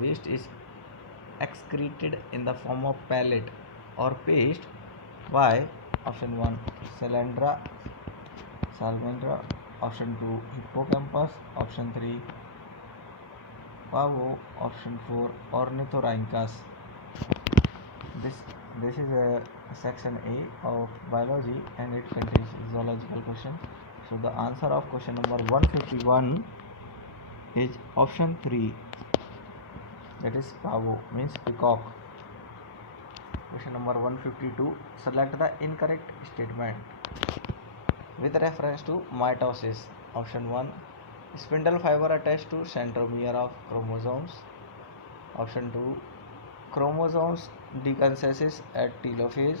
waste is excreted in the form of pellet or paste by option 1 salamandra, option 2 hippocampus, option 3 pavo, option 4 ornithorhynchus. This is a section A of biology and it contains zoological question. So the answer of question number 151 is option 3, that is pavo, means peacock. Question number 152, select the incorrect statement with reference to mitosis. Option 1, spindle fiber attached to centromere of chromosomes. Option 2, chromosomes deconsensus at telophase.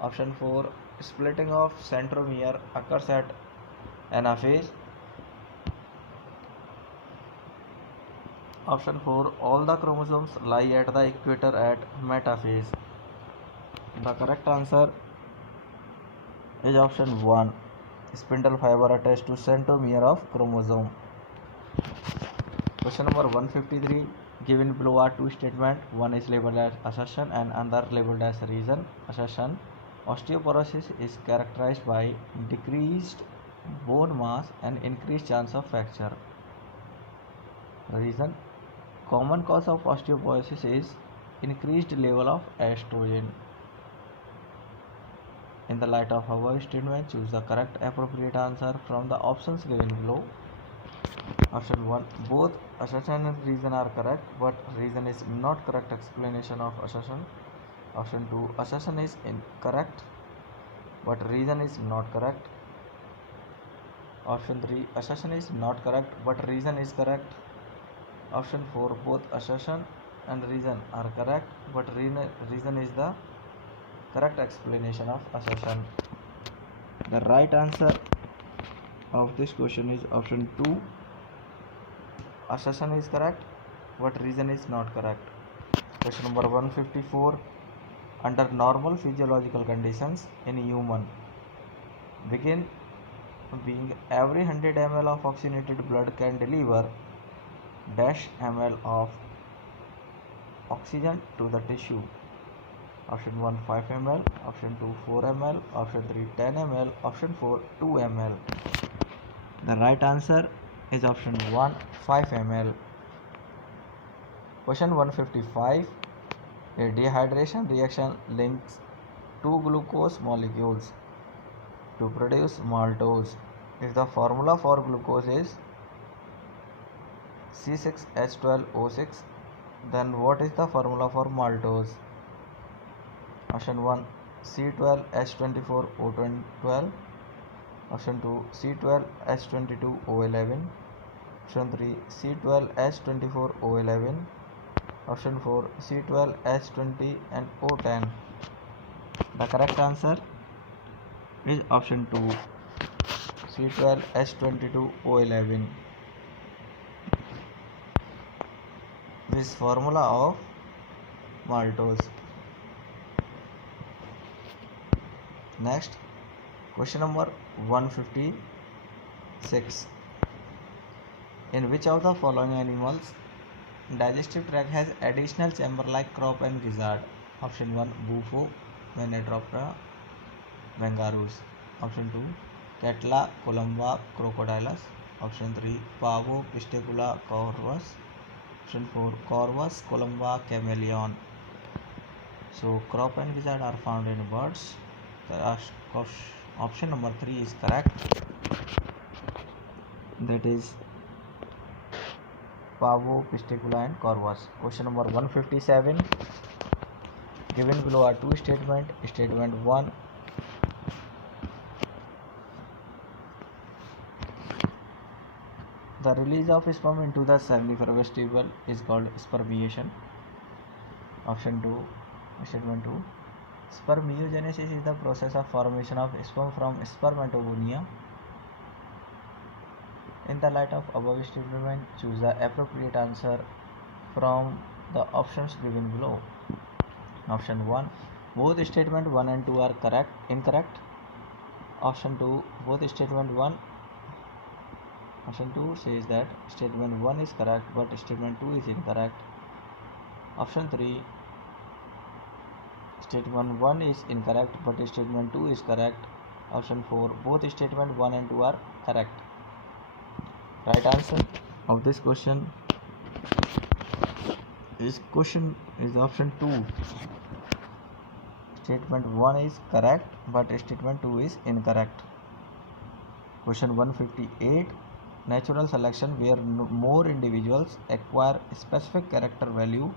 Option 4, splitting of centromere occurs at anaphase. Option 4, all the chromosomes lie at the equator at metaphase. The correct answer is option 1, spindle fiber attached to centromere of chromosome. Question number 153, given below are two statements. One is labeled as assertion and another labeled as reason. Assertion: osteoporosis is characterized by decreased bone mass and increased chance of fracture. Reason: common cause of osteoporosis is increased level of estrogen. In the light of above statement, choose the correct appropriate answer from the options given below. Option 1, both assertion and reason are correct, but reason is not correct explanation of assertion. Option 2, assertion is incorrect, but reason is not correct. Option 3, assertion is not correct, but reason is correct. Option 4, both assertion and reason are correct, but reason is the correct explanation of assertion. The right answer of this question is option 2. Assertion is correct, but reason is not correct. Question number 154. Under normal physiological conditions in human, begin being every 100 ml of oxygenated blood can deliver dash ml of oxygen to the tissue. Option 1, 5 ml, option 2, 4 ml, option 3, 10 ml, option 4, 2 ml. The right answer is option 1, 5 ml. Question 155. A dehydration reaction links two glucose molecules to produce maltose. If the formula for glucose is C6H12O6, then what is the formula for maltose? Option 1, C12H24O12, option 2, C12H22O11, option 3, C12H24O11, option 4, C12H20 and O10. The correct answer is option 2, C12H22O11. This formula of maltose. Next, question number 156. In which of the following animals digestive tract has additional chamber like crop and gizzard? Option 1, bufo, Manatropra, Mangaroos. Option 2, Catla, Columba, Crocodilus. Option 3, Pavo, Pistacula, Corvus. Option 4, Corvus, Columba, Chameleon. So crop and gizzard are found in birds. The option number 3 is correct. That is Pavo, Pistacula and Corvus. Question number 157. Given below are two statements. Statement 1. The release of sperm into the seminiferous vestibule is called spermiation. Option 2. Statement 2. Spermiogenesis is the process of formation of sperm from spermatogonia. In the light of above statement, choose the appropriate answer from the options given below. Option 1, both statement 1 and 2 are incorrect. Option 2, both statement 1 Option 2 says that statement 1 is correct but statement 2 is incorrect. Option 3, statement 1 is incorrect but statement 2 is correct. Option 4, both statement 1 and 2 are correct. Right answer of this question is option 2. Statement 1 is correct but statement 2 is incorrect. Question 158. Natural selection where more individuals acquire specific character value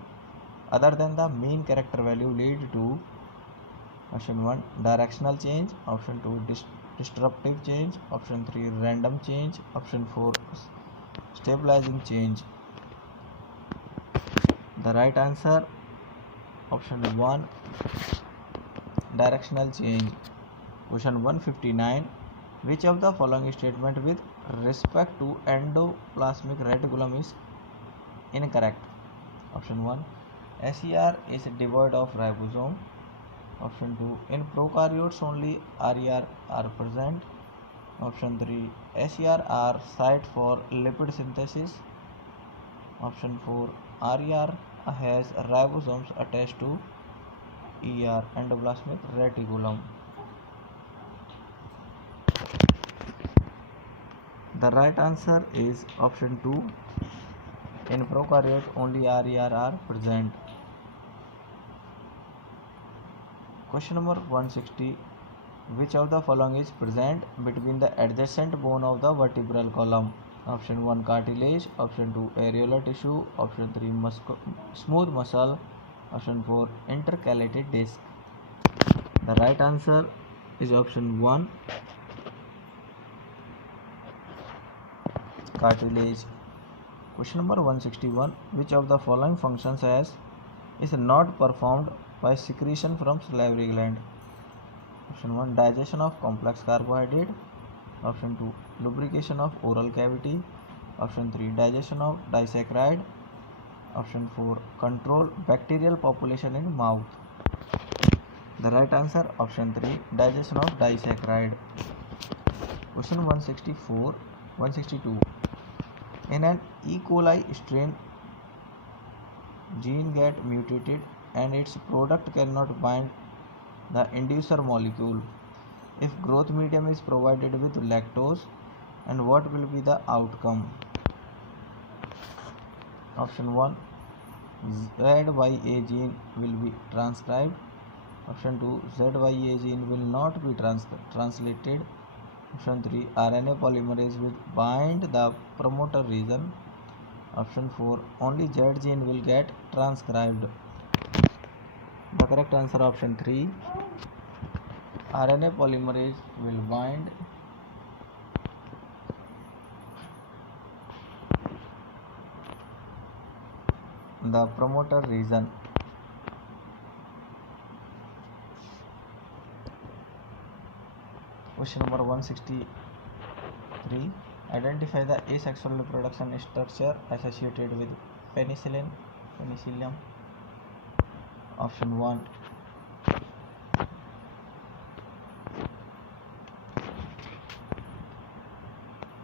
other than the mean character value lead to option 1 directional change, option 2 disruptive change, option 3 random change, option 4 stabilizing change. The right answer option 1 directional change. Question 159. Which of the following statement with respect to endoplasmic reticulum is incorrect? Option 1, SER is devoid of ribosome. Option 2, in prokaryotes only RER are present. Option 3, SER are site for lipid synthesis. Option 4, RER has ribosomes attached to ER, endoplasmic reticulum. The right answer is option 2. In prokaryote only RER are present. Question number 160. Which of the following is present between the adjacent bone of the vertebral column? Option 1 cartilage, option 2 areolar tissue, option 3 smooth muscle, option 4 intercalated disc. The right answer is option 1 cartilage. Question number 161. Which of the following functions is not performed by secretion from salivary gland? Option 1 digestion of complex carbohydrate, option 2 lubrication of oral cavity, option 3 digestion of disaccharide, option 4 control bacterial population in mouth. The right answer option 3 digestion of disaccharide. Question 162. In an E. coli strain, gene get mutated and its product cannot bind the inducer molecule. If growth medium is provided with lactose, and what will be the outcome? Option 1 ZYA gene will be transcribed. Option 2 ZYA gene will not be translated. Option 3 RNA polymerase will bind the promoter region. Option 4 only Z gene will get transcribed. The correct answer option 3 RNA polymerase will bind the promoter region. Question number 163. Identify the asexual reproduction structure associated with penicillium. Option 1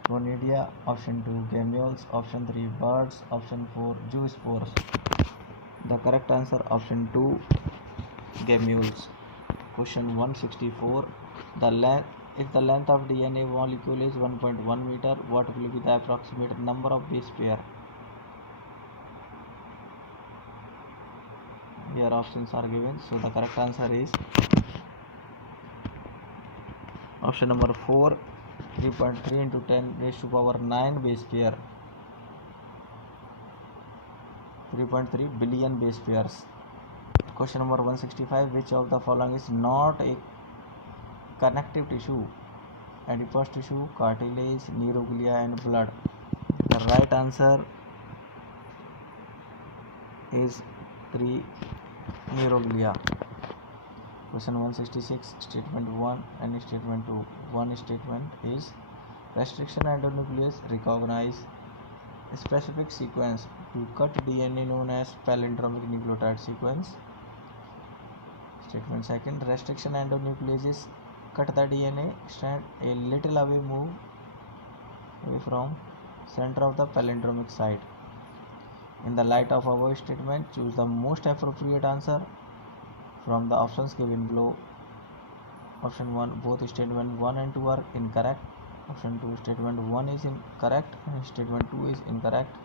Conidia, option 2 gammules, option 3 birds, option 4 zoospores. The correct answer option 2 gammules. Question 164. If the length of DNA molecule is 1.1 meter, what will be the approximate number of base pair? Here options are given, so the correct answer is option number 4 3.3 into 10 raised to power 9 base pair. 3.3 billion base pairs. Question number 165. Which of the following is not a connective tissue? Adipose tissue, cartilage, neuroglia and blood. The right answer is 3 neuroglia. Question 166. Statement 1 and statement 2. One statement is restriction endonuclease recognize a specific sequence to cut DNA known as palindromic nucleotide sequence. Statement second, restriction endonucleases cut the DNA strand a little away, move away from center of the palindromic site. In the light of above statement, choose the most appropriate answer from the options given below. Option 1, both statement 1 and 2 are incorrect. Option 2, statement 1 is incorrect and statement 2 is incorrect.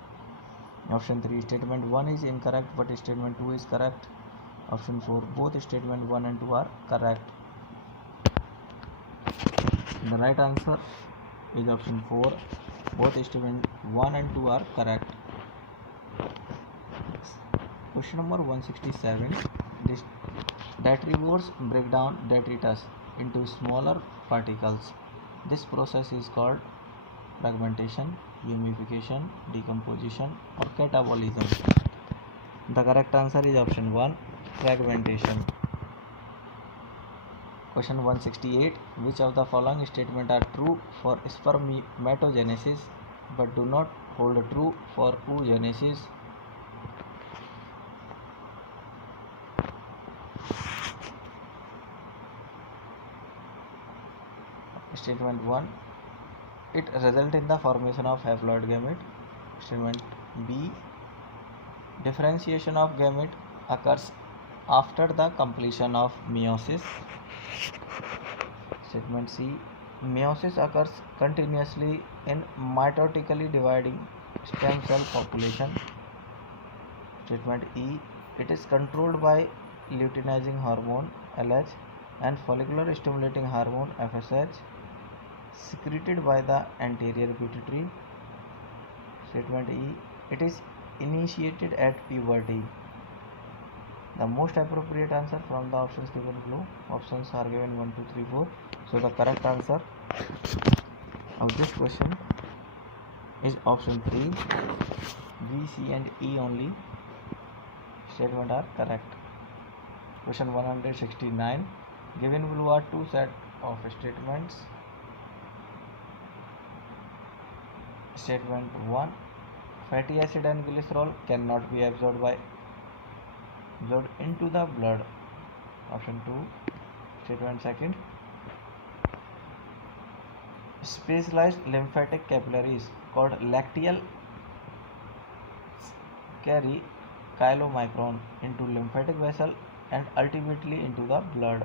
Option 3, statement 1 is incorrect but statement 2 is correct. Option 4, both statement 1 and 2 are correct. The right answer is option 4, both statement 1 and 2 are correct. Question number 167. Detritivores break down detritus into smaller particles. This process is called fragmentation, humidification, decomposition, or catabolism. The correct answer is option 1, fragmentation. Question 168. Which of the following statements are true for spermatogenesis but do not hold true for oogenesis? Statement 1. It results in the formation of haploid gamete. Statement B. Differentiation of gamete occurs after the completion of meiosis. Statement C. Meiosis occurs continuously in mitotically dividing stem cell population. Statement E. It is controlled by luteinizing hormone LH and follicular stimulating hormone FSH secreted by the anterior pituitary. Statement E. It is initiated at puberty. The most appropriate answer from the options given below. Options are given 1, 2, 3, 4. So the correct answer of this question is option 3. B, C and E only statement are correct. Question 169. Given below are two sets of statements. Statement 1. Fatty acid and glycerol cannot be absorbed into the blood. Option 2. Statement 2. Specialized lymphatic capillaries called lacteal carry chylomicron into lymphatic vessel and ultimately into the blood.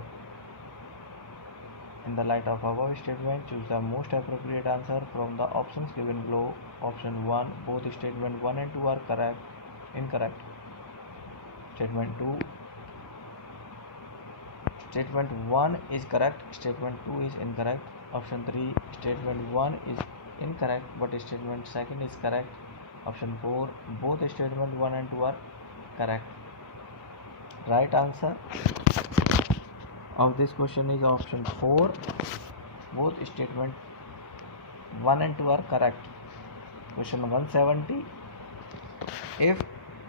In the light of above statement, choose the most appropriate answer from the options given below. Option 1, both statement 1 and 2 are incorrect. Statement 2, statement 1 is correct, statement 2 is incorrect. Option 3, statement 1 is incorrect but statement 2 is correct. Option 4, both statement 1 and 2 are correct. Right answer of this question is option 4, both statement 1 and 2 are correct. Question 170. If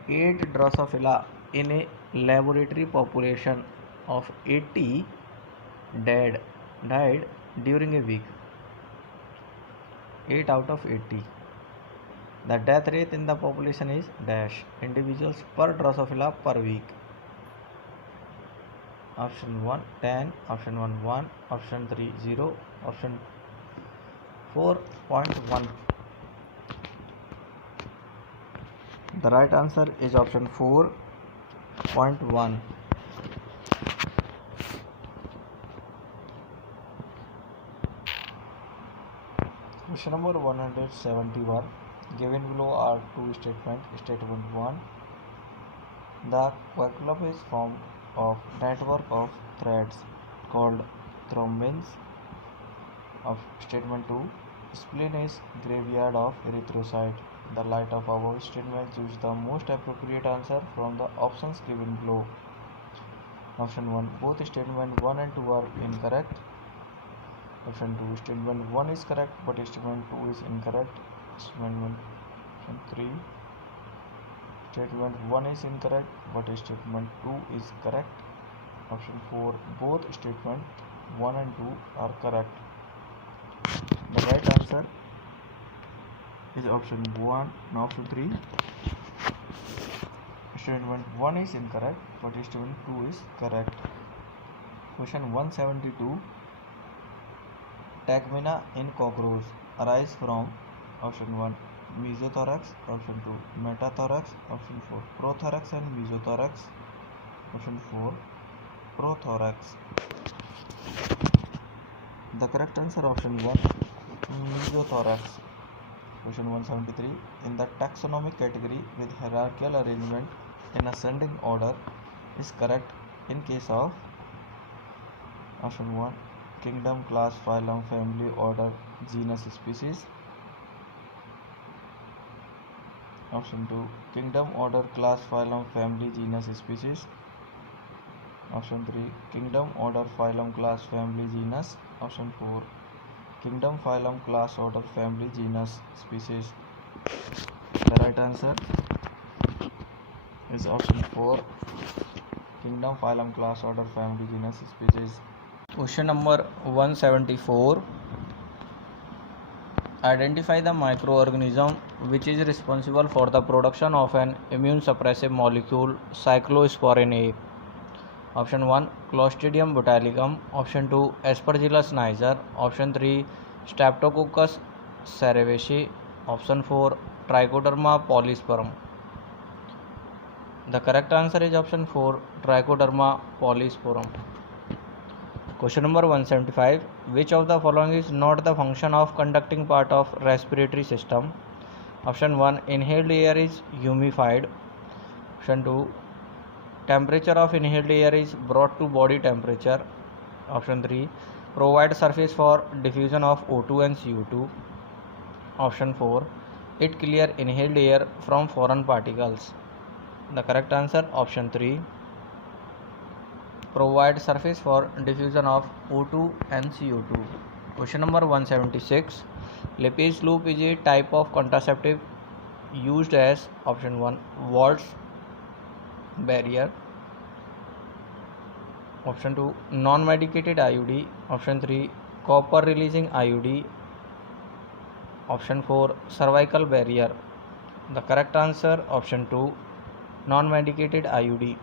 8 Drosophila in a laboratory population of 80 died during a week, 8 out of 80, the death rate in the population is dash individuals per Drosophila per week. Option 1 10, option 1 1, option 3 0, option 4.1. The right answer is option 4.1. Question number 171. Given below are two statements. Statement 1. The coagulum is formed of network of threads called thrombins. Of statement 2. Spleen is graveyard of erythrocyte. The light of above statement, choose the most appropriate answer from the options given below. Option 1. Both statement 1 and 2 are incorrect. Option 2. Statement 1 is correct but statement 2 is incorrect. Statement 3. Statement 1 is incorrect but statement 2 is correct. Option 4. Both statement 1 and 2 are correct. The right answer is option 1 and option 3. Statement 1 is incorrect but statement 2 is correct. Question 172. Tagmina in cockroach arise from option 1 mesothorax. Option 2, metathorax. Option 4, prothorax and mesothorax. Option 4, prothorax. The correct answer option 1, mesothorax. Question 173. In the taxonomic category with hierarchical arrangement in ascending order is correct in case of option 1, kingdom, class, phylum, family, order, genus, species. Option 2, kingdom, order, class, phylum, family, genus, species. Option 3, kingdom, order, phylum, class, family, genus. Option 4, kingdom, phylum, class, order, family, genus, species. The right answer is option 4, kingdom, phylum, class, order, family, genus, species. Question number 174. Identify the microorganism which is responsible for the production of an immune suppressive molecule, cyclosporin A. Option 1, Clostridium botulinum. Option 2, Aspergillus niger. Option 3, Streptococcus cerevisiae. Option 4, Trichoderma polysperm. The correct answer is option 4, Trichoderma polysperm. Question number 175. Which of the following is not the function of conducting part of respiratory system? Option 1, inhaled air is humidified. Option 2, temperature of inhaled air is brought to body temperature. Option 3, provide surface for diffusion of O2 and CO2. Option 4, it clear inhaled air from foreign particles. The correct answer option 3, provide surface for diffusion of O2 and CO2. Question number 176. Lippes loop is a type of contraceptive used as option 1, Waltz barrier. Option 2, non-medicated IUD. Option 3, copper releasing IUD. Option 4, cervical barrier. The correct answer option 2, non-medicated IUD.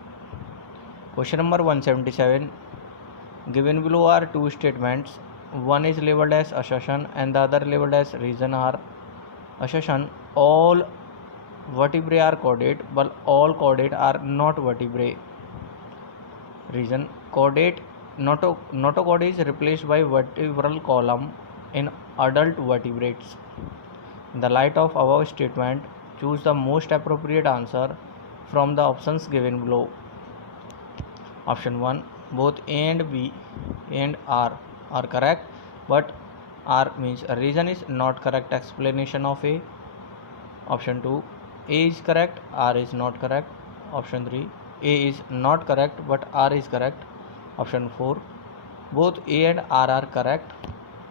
Question number 177. Given below are two statements. One is labeled as assertion and the other labeled as reason. Are assertion, all vertebrae are chordate but all chordate are not vertebrae. Reason, chordate notochord is replaced by vertebral column in adult vertebrates. In the light of above statement, choose the most appropriate answer from the options given below. Option 1, both A and B and R are correct, but R means reason is not correct explanation of A. Option 2, A is correct, R is not correct. Option 3, A is not correct but R is correct. Option 4, both A and R are correct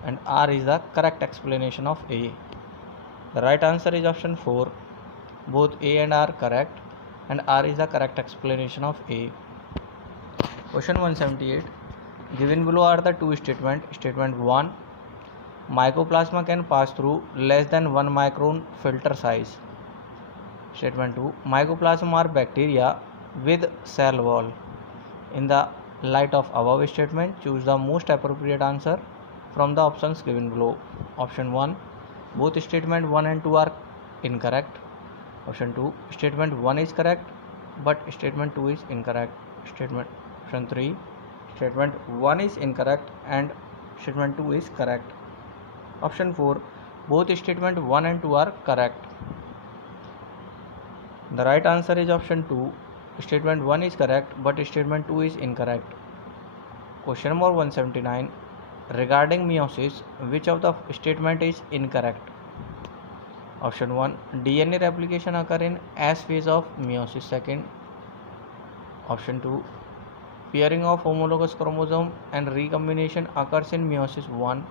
and R is the correct explanation of A. The right answer is option 4, both A and R correct and R is the correct explanation of A. Question 178. Given below are the two statements. Statement 1, mycoplasma can pass through less than 1 micron filter size. Statement 2, mycoplasma are bacteria with cell wall. In the light of above statement, choose the most appropriate answer from the options given below. Option 1, both statement 1 and 2 are incorrect. Option 2, statement 1 is correct but statement 2 is incorrect. Option 3, statement 1 is incorrect and statement 2 is correct. Option 4, both statement 1 and 2 are correct. The right answer is option 2, statement 1 is correct but statement 2 is incorrect. Question number 179. Regarding meiosis, which of the statement is incorrect? Option 1, DNA replication occur in S phase of meiosis second. Option 2, pairing of homologous chromosome and recombination occurs in meiosis 1.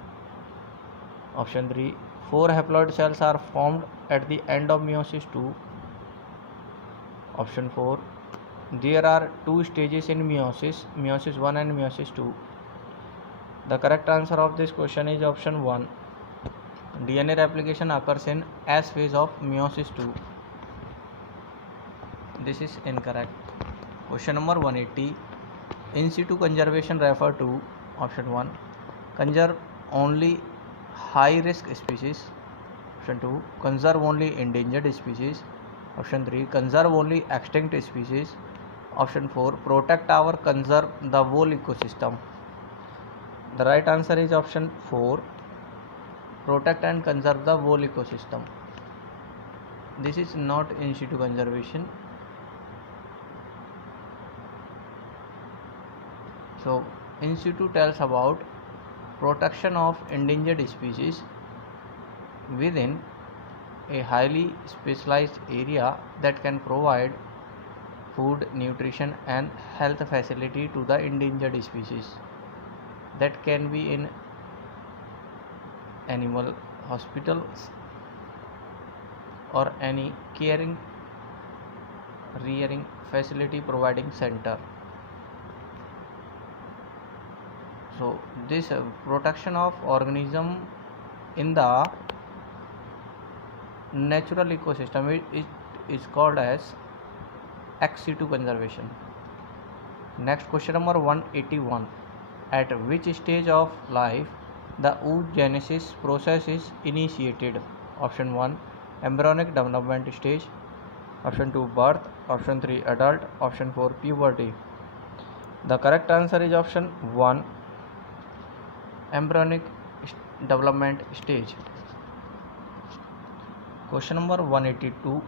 Option 3, 4 haploid cells are formed at the end of meiosis 2. Option 4, there are two stages in meiosis, meiosis 1 and meiosis 2. The correct answer of this question is option 1, DNA replication occurs in S phase of meiosis 2. This is incorrect. Question number 180. In situ conservation refer to option 1, conserve only high risk species. Option 2, conserve only endangered species. Option 3, conserve only extinct species. Option 4, protect or conserve the whole ecosystem. The right answer is option 4, protect and conserve the whole ecosystem. This is not in situ conservation. So, in situ tells about protection of endangered species within a highly specialized area that can provide food, nutrition and health facility to the endangered species. That can be in animal hospitals or any caring, rearing facility providing center. So this protection of organism in the natural ecosystem it is called as ex situ conservation. Next, question number 181. At which stage of life the oogenesis process is initiated? Option 1, embryonic development stage. Option 2, birth. Option 3, adult. Option 4, puberty. The correct answer is option 1, embryonic development stage. Question number 182.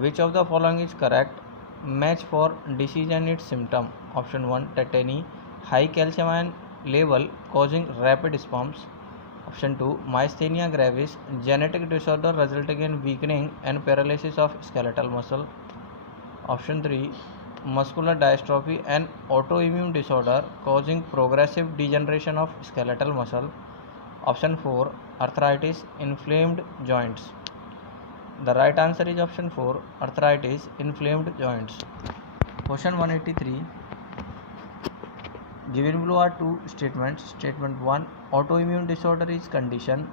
Which of the following is correct match for disease and its symptom? Option 1, tetany, high calcium ion level causing rapid spasms. Option 2, myasthenia gravis, genetic disorder resulting in weakening and paralysis of skeletal muscle. Option 3, muscular dystrophy, an autoimmune disorder causing progressive degeneration of skeletal muscle. Option 4, arthritis, inflamed joints. The right answer is option 4, arthritis, inflamed joints. Question 183. Given below are two statements. Statement 1, autoimmune disorder is condition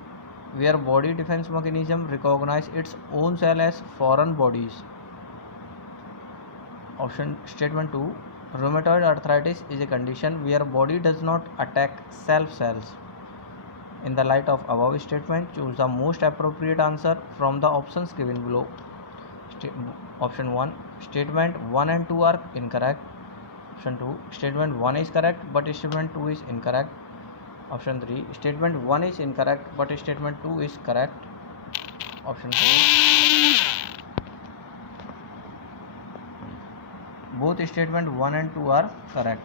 where body defense mechanism recognize its own cell as foreign bodies. Statement 2, rheumatoid arthritis is a condition where body does not attack self cells. In the light of above statement, choose the most appropriate answer from the options given below. Option 1, statement 1 and 2 are incorrect. Option 2, statement 1 is correct but statement 2 is incorrect. Option 3, statement 1 is incorrect but statement 2 is correct. Option 4, both statement 1 and 2 are correct.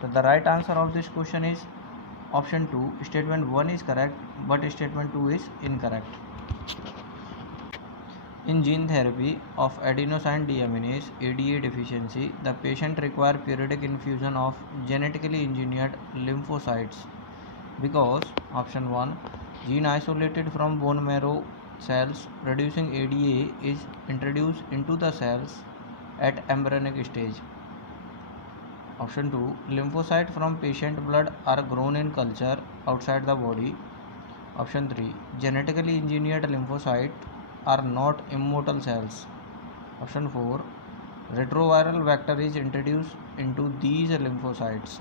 So the right answer of this question is option 2, statement 1 is correct but statement 2 is incorrect. In gene therapy of adenosine deaminase ADA deficiency, the patient requires periodic infusion of genetically engineered lymphocytes because option 1, gene isolated from bone marrow cells reducing ADA is introduced into the cells at embryonic stage. Option 2, lymphocytes from patient blood are grown in culture outside the body. Option 3, genetically engineered lymphocytes are not immortal cells. Option 4, retroviral vector is introduced into these lymphocytes.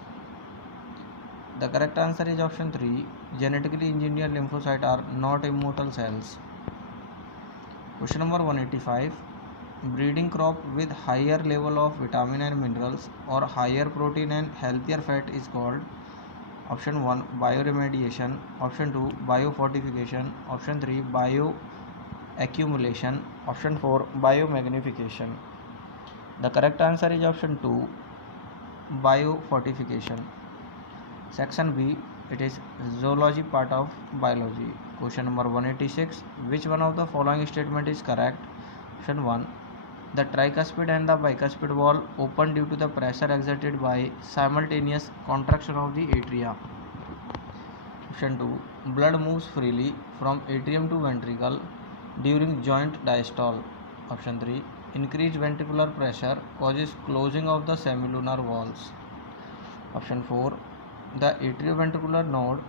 The correct answer is option 3, genetically engineered lymphocytes are not immortal cells. Question number 185. Breeding crop with higher level of vitamin and minerals or higher protein and healthier fat is called option 1, bioremediation. Option 2, biofortification. Option 3, bioaccumulation. Option 4, biomagnification. The correct answer is option 2, biofortification. Section B, it is zoology part of biology. Question number 186. Which one of the following statement is correct? Option 1, the tricuspid and the bicuspid wall open due to the pressure exerted by simultaneous contraction of the atria. Option 2, blood moves freely from atrium to ventricle during joint diastole. Option 3, increased ventricular pressure causes closing of the semilunar walls. Option 4, the atrioventricular node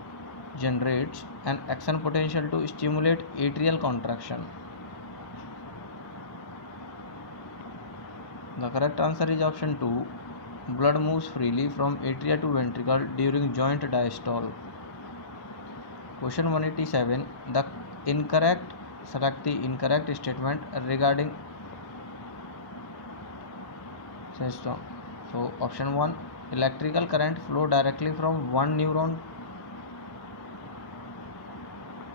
generates an action potential to stimulate atrial contraction. The correct answer is option 2, blood moves freely from atria to ventricle during joint diastole. Question 187. The incorrect select the incorrect statement regarding system. So option 1, electrical current flow directly from one neuron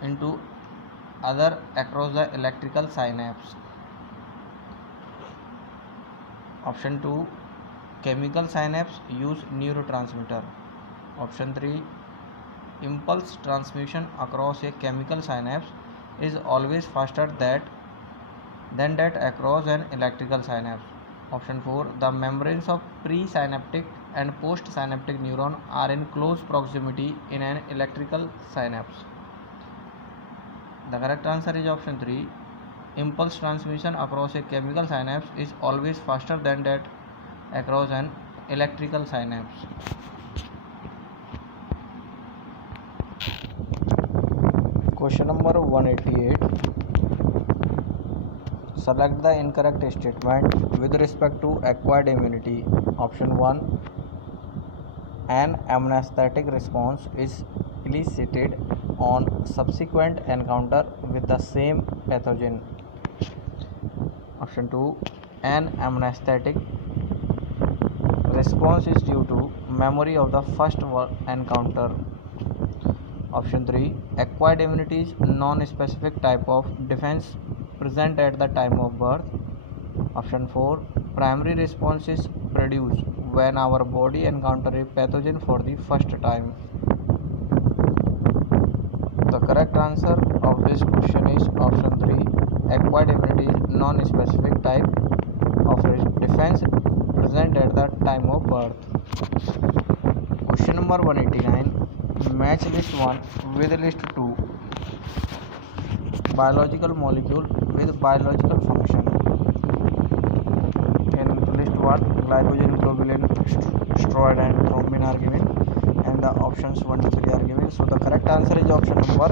into other across the electrical synapse. Option 2, chemical synapse use neurotransmitter. Option 3, impulse transmission across a chemical synapse is always faster than that across an electrical synapse. Option 4, the membranes of presynaptic and postsynaptic neuron are in close proximity in an electrical synapse. The correct answer is option 3. Impulse transmission across a chemical synapse is always faster than that across an electrical synapse. Question number 188. Select the incorrect statement with respect to acquired immunity. Option 1, an amnestic response is elicited on subsequent encounter with the same pathogen. Option 2, an amnestic response is due to memory of the first encounter. Option 3, acquired immunity is non-specific type of defense present at the time of birth. Option 4, primary response is produced when our body encounters a pathogen for the first time. The correct answer of this question is option 3. Acquired immunity is non-specific type of defense present at the time of birth. Question number 189. Match list 1 with list 2. Biological molecule with biological function. In list 1, glycogen, globulin, steroid and thrombin are given, and the options 1 to 3 are given. So the correct answer is option number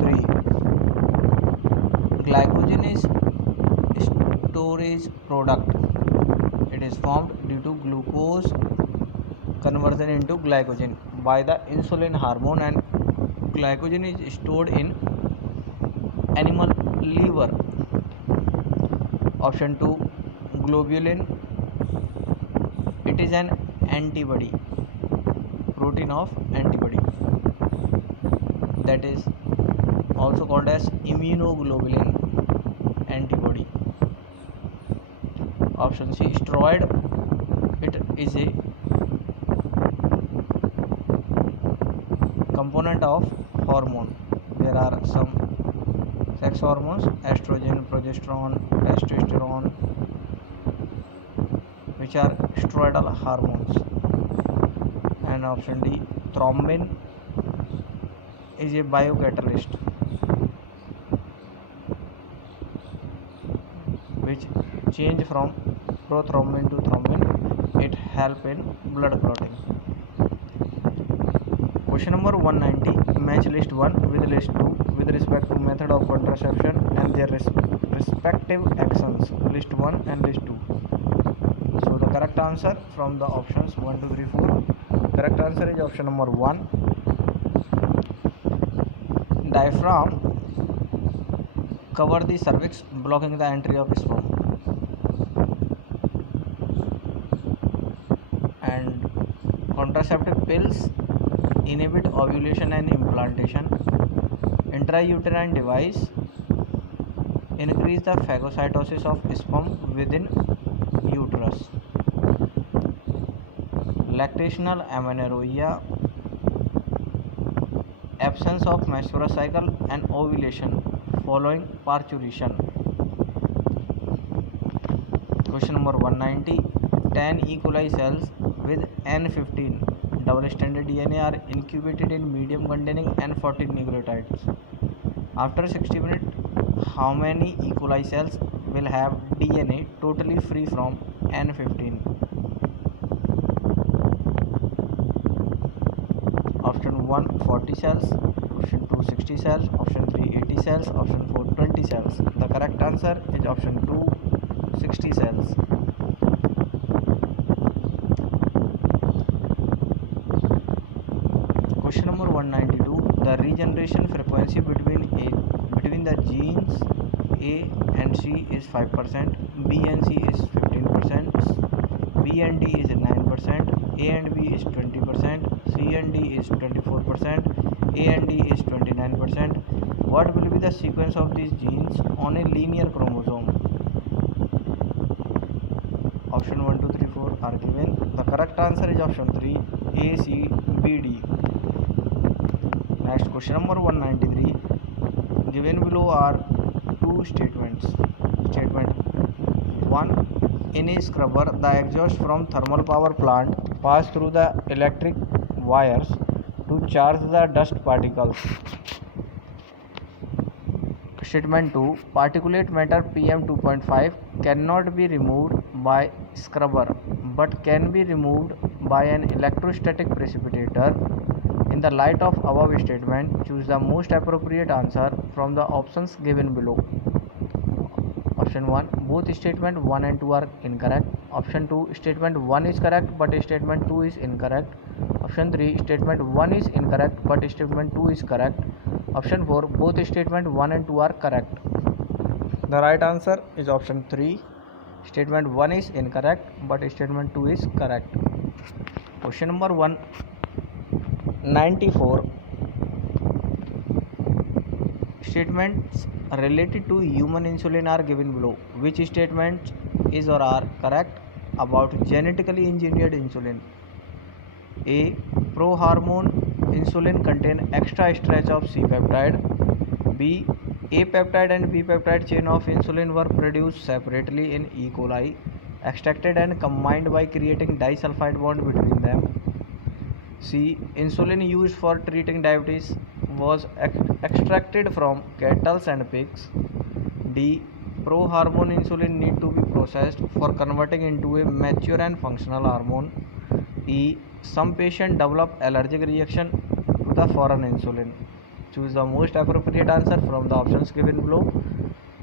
3. Glycogen is storage product. It is formed due to glucose conversion into glycogen by the insulin hormone, and glycogen is stored in animal liver. Option 2, globulin, it is an antibody, protein of antibody, that is also called as immunoglobulin antibody. Option C, steroid, it is a component of hormone. There are some sex hormones, estrogen, progesterone, testosterone, which are steroidal hormones. And option D, thrombin is a biocatalyst which change from prothrombin to thrombin. It help in blood clotting. Question number 190. Match list 1 with list 2 with respect to method of contraception and their respective actions. List 1 and list 2. So the correct answer from the options 1, 2, 3, 4. Correct answer is option number 1. Diaphragm cover the cervix, blocking the entry of sperm. And contraceptive pills inhibit ovulation and implantation. Intrauterine device increase the phagocytosis of sperm within uterus. Lactational amenorrhea, absence of menstrual cycle and ovulation following parturition. Question number 190. 10 E. coli cells with N15 double stranded DNA are incubated in medium containing N14 nucleotides. After 60 minutes, how many E. coli cells will have DNA totally free from N15? Option 1, 40 cells. Option 2, 60 cells. Option 3, 80 cells. Option 4, 20 cells. The correct answer is option 2, 60 cells. Question number 192. The regeneration frequency between the genes A and C is 5%, B and C is 15%, B and D is 9%, A and B is 20%, C and D is 24%, A and D is 29%. What will be the sequence of these genes on a linear chromosome? Option 1, 2, 3, 4 are given. The correct answer is option 3, A, C, B, D. Next, question number 193. Given below are two statements. Statement 1. In a scrubber, the exhaust from thermal power plant pass through the electric wires to charge the dust particles. Statement 2. Particulate matter PM2.5 cannot be removed by scrubber but can be removed by an electrostatic precipitator. In the light of above statement, choose the most appropriate answer from the options given below. Option 1. Both statement 1 and 2 are incorrect. Option 2. Statement 1 is correct but statement 2 is incorrect. Option 3. Statement 1 is incorrect but statement 2 is correct. Option 4. Both statement 1 and 2 are correct. The right answer is option 3. Statement 1 is incorrect but statement 2 is correct. Question number 194. Statements related to human insulin are given below. Which statements is or are correct about genetically engineered insulin? A. Pro-hormone insulin contain extra stretch of C-peptide. B. A peptide and B peptide chain of insulin were produced separately in E. coli, extracted and combined by creating disulfide bond between them. C. Insulin used for treating diabetes was extracted from cattle and pigs. D. Pro-hormone insulin need to be processed for converting into a mature and functional hormone. E. Some patients develop allergic reaction to the foreign insulin. Choose the most appropriate answer from the options given below.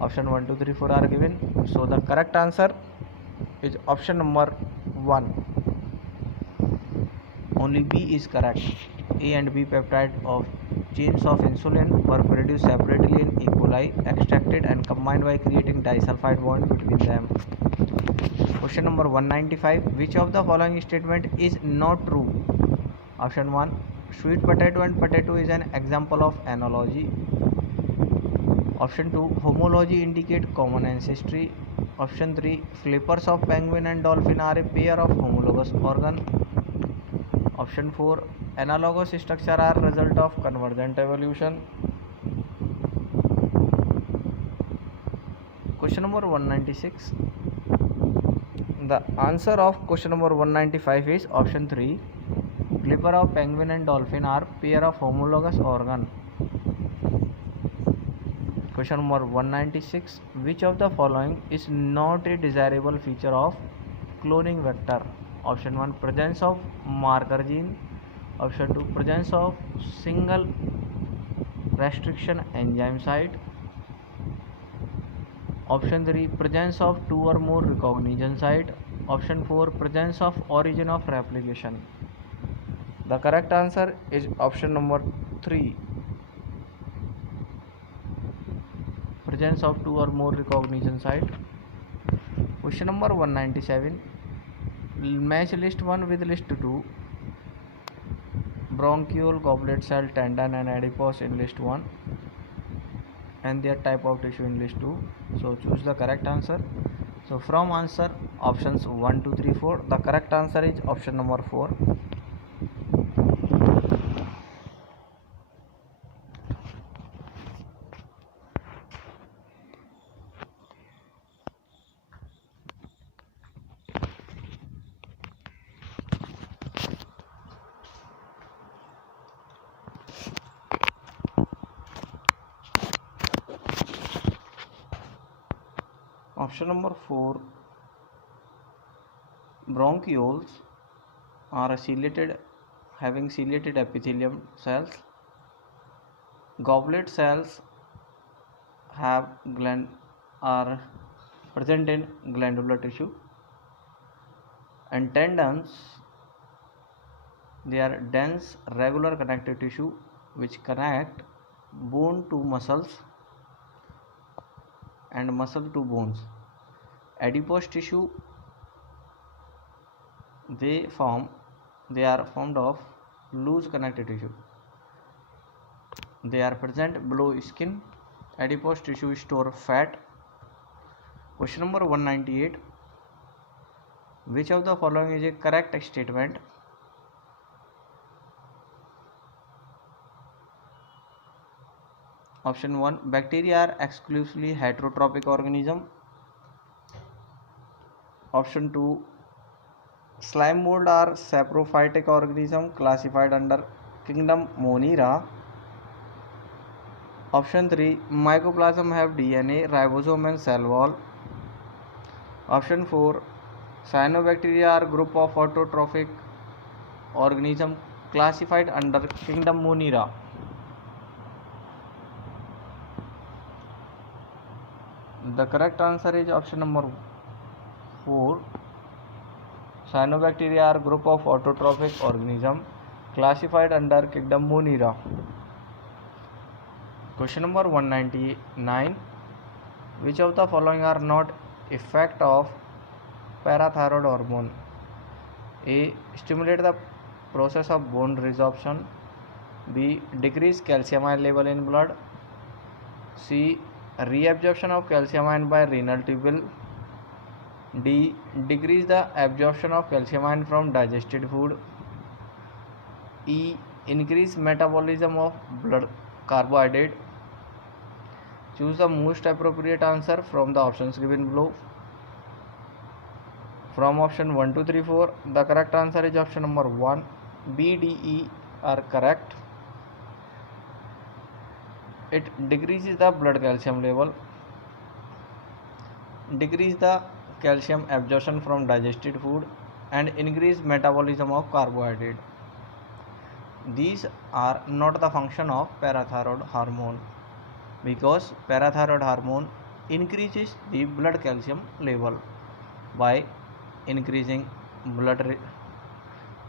Option 1, 2, 3, 4 are given. So the correct answer is option number 1. Only B is correct. A and B peptide of chains of insulin were produced separately in E. coli, extracted and combined by creating disulfide bond between them. Question number 195. Which of the following statement is not true? Option 1. Sweet potato and potato is an example of analogy. Option 2. Homology indicate common ancestry. Option 3. Flippers of penguin and dolphin are a pair of homologous organ. Option 4. Analogous structure are result of convergent evolution. Question number 196. The answer of question number 195 is option 3. Flipper of penguin and dolphin are pair of homologous organ. Question number 196. Which of the following is not a desirable feature of cloning vector? Option 1. Presence of marker gene. Option 2. Presence of single restriction enzyme site. Option 3. Presence of 2 or more recognition site. Option 4. Presence of origin of replication. The correct answer is option number 3. Presence of 2 or more recognition site. Question number 197. Match list 1 with list 2. Bronchiole, goblet cell, tendon and adipose in list 1 and their type of tissue in list 2. So choose the correct answer. So from answer options 1, 2, 3, 4, the correct answer is option number 4. Option number 4. Bronchioles are having ciliated epithelium cells. Goblet cells are present in glandular tissue, and tendons, they are dense regular connective tissue which connect bone to muscles. and muscle to bones. Adipose tissue, they are formed of loose connective tissue. They are present below skin. Adipose tissue store fat. Question number 198. Which of the following is a correct statement? Option 1. Bacteria are exclusively heterotrophic organism. Option 2. Slime mold are saprophytic organism classified under kingdom Monera. Option 3. Mycoplasm have DNA, ribosome and cell wall. Option 4. Cyanobacteria are group of autotrophic organism classified under kingdom Monera. The correct answer is option number 4. Cyanobacteria are group of autotrophic organism classified under kingdom Monera. Question number 199. Which of the following are not effect of parathyroid hormone? A. Stimulate the process of bone resorption. B. Decrease calcium ion level in blood. C. Reabsorption of calcium ion by renal tubule. D. Decrease the absorption of calcium ion from digested food. E. Increase metabolism of blood carbohydrate. Choose the most appropriate answer from the options given below. From option 1, 2, 3, 4, the correct answer is option number 1. B, D, E are correct. It decreases the blood calcium level, decrease the calcium absorption from digested food, and increase metabolism of carbohydrate. These are not the function of parathyroid hormone, because parathyroid hormone increases the blood calcium level by increasing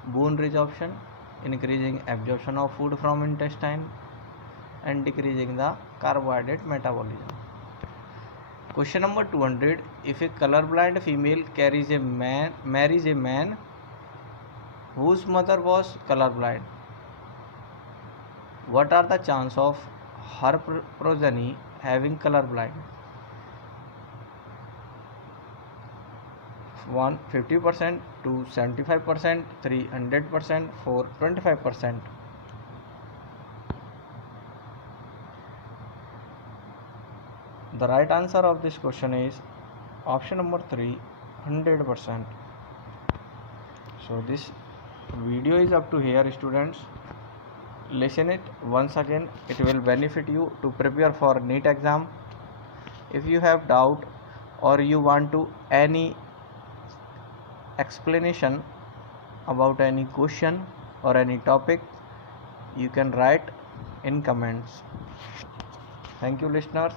bone resorption, increasing absorption of food from intestine, and decreasing the carbohydrate metabolism. Question number 200. If a colorblind female marries a man whose mother was colorblind, what are the chances of her progeny having colorblind? 1. 50%, 2. 75%, 3. 100%, 4. 25%. The right answer of this question is option number 3, 100%. So this video is up to here, students. Listen it once again. It will benefit you to prepare for NEET exam. If you have doubt or you want to any explanation about any question or any topic, you can write in comments. Thank you, listeners.